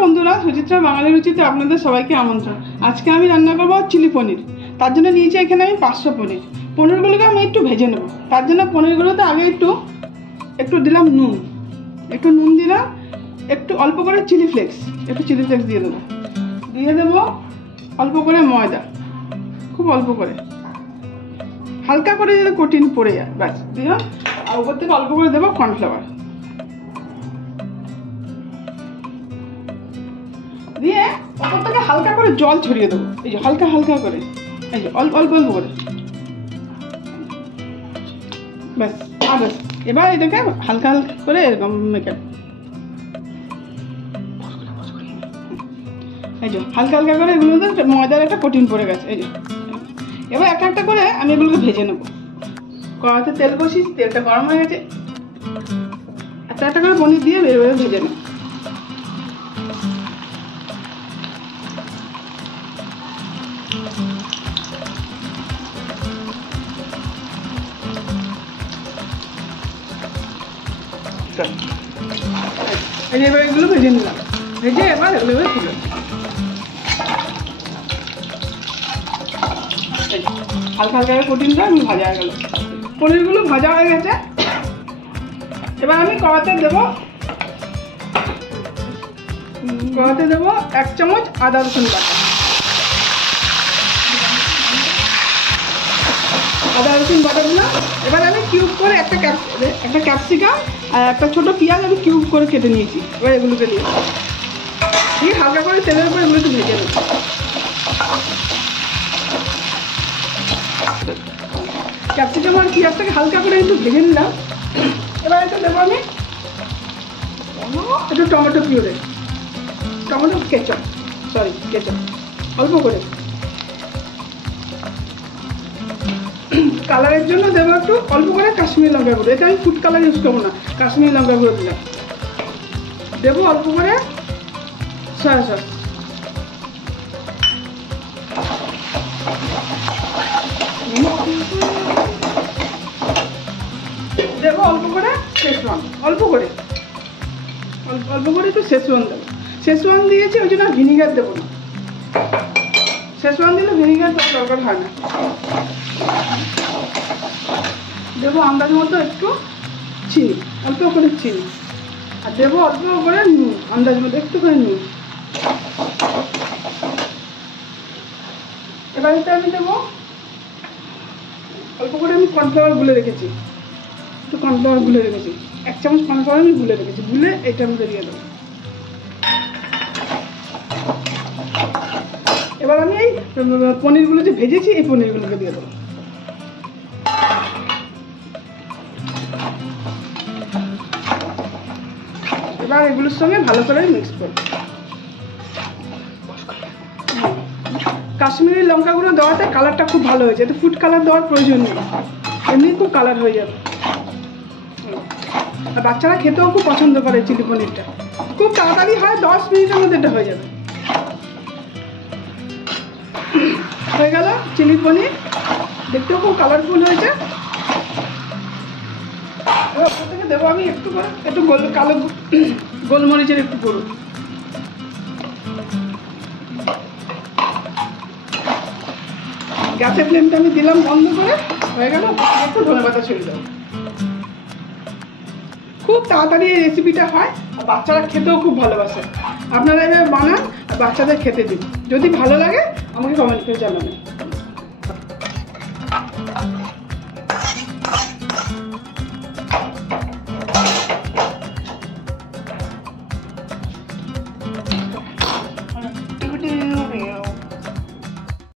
বন্ধুরা, সুচিত্রা বাঙালি রুচিতে আপনাদের সবাইকে আমন্ত্রণ। আজকে আমি রান্না করবো চিলি পনির। তার জন্য নিয়েছি এখানে আমি 500 পনির। পনিরগুলোকে আমি একটু ভেজে নেব। তার জন্য পনিরগুলোতে আগে একটু দিলাম নুন, একটু নুন দিলাম, একটু অল্প করে চিলি ফ্লেক্স দিয়ে দেবো অল্প করে ময়দা, খুব অল্প করে, হালকা করে যাতে কঠিন পড়ে যায়, ব্যাস দিলাম। আর উপর থেকে অল্প করে দেবো কর্নফ্লাওয়ার দিয়ে ওপর থেকে হালকা করে জল ছড়িয়ে দেবো। এই যে হালকা করে, এই যে অল্প করে, ব্যাস। আর ব্যাস, এবার এটাকে হালকা করে এরকম মেখে, এই যে হালকা করে এগুলোতে ময়দার একটা কোটিং পড়ে গেছে। এই যে এবার একটা করে আমি এগুলোকে ভেজে নেবো। কড়াইতে তেল বসি, তেলটা গরম হয়ে গেছে, একটা করে পনির দিয়ে ভেজে নেব। এবার এগুলো ভেজে নিলাম, ভেজে এবার এগুলো তুলে হালকা করে কোটিংটা আমি ভাজা হয়ে গেল। পনিরগুলো ভাজা হয়ে গেছে। এবার আমি কড়াতে দেবো 1 চামচ আদা রসুন বাটা। দিলাম। এবার আমি কিউব করে একটা ক্যাপসিকাম আর একটা ছোট পেঁয়াজ আমি কিউব করে কেটে নিয়েছি। এবার এগুলোকে দিয়ে হালকা করে তেলের উপর এগুলো একটু ভেজে নেব। ক্যাপসিকাম আর পেঁয়াজটাকে হালকা করে একটু ভেজে নিলাম। এবার এটা দেবো আমি একটু টমেটো কেচাপ অল্প করে। কালারের জন্য দেবো একটু অল্প করে কাশ্মীরি লঙ্কা গুঁড়ো। এটা আমি ফুড কালার ইউজ করবো না, কাশ্মীরি লঙ্কা গুঁড়ো দিলাম। দেবো অল্প করে সয়া সস, দেবো অল্প করে শেজওয়ান, অল্প করে একটু শেজওয়ান দেবো। শেজওয়ান দিয়েছি ওই জন্য ভিনিগার দেবো না, শেজওয়ান দিলে ভিনিগার দরকার হয় না। দেবো আন্দাজ মতো একটু চিনি, অল্প করে চিনি, আর দেবো অল্প করে নুন, আন্দাজ মতো একটু করে নুন। এবার এটা আমি দেবো অল্প করে, আমি কর্নফ্লাওয়ার গুলে রেখেছি, 1 চামচ কর্নফ্লাওয়ার আমি গুলে রেখেছি, এটার মধ্যে দিয়ে দেবো। এবার আমি এই পনিরগুলো যে ভেজেছি এই পনিরগুলোকে দিয়ে দেবো। এবার এগুলোর সঙ্গে ভালো করে মিক্স করব। কাশ্মীরি লঙ্কাগুলো দেওয়াতে কালারটা খুব ভালো হয়েছে, এটা ফুড কালার দেওয়ার প্রয়োজন নেই, এমনি খুব কালার হয়ে যাবে। আর বাচ্চারা খেতেও খুব পছন্দ করে চিলি পনিরটা, খুব তাড়াতাড়ি হয়, 10 মিনিটের মধ্যে এটা হয়ে যাবে। হয়ে গেল চিলি পনির, দেখতেও খুব কালারফুল হয়েছে। ওপর থেকে দেবো আমি একটু কালো গোলমরিচের একটু গুঁড়ো। গ্যাসের ফ্লেমটা আমি দিলাম বন্ধ করে। হয়ে গেল, একটু ধনেপাতা ছড়িয়ে দেবো। খুব তাড়াতাড়ি এই রেসিপিটা হয়, আর বাচ্চারা খেতেও খুব ভালোবাসে। আপনারা এভাবে বানান আর বাচ্চাদের খেতে দিন। যদি ভালো লাগে আমাকে কমেন্ট করে জানাবেন।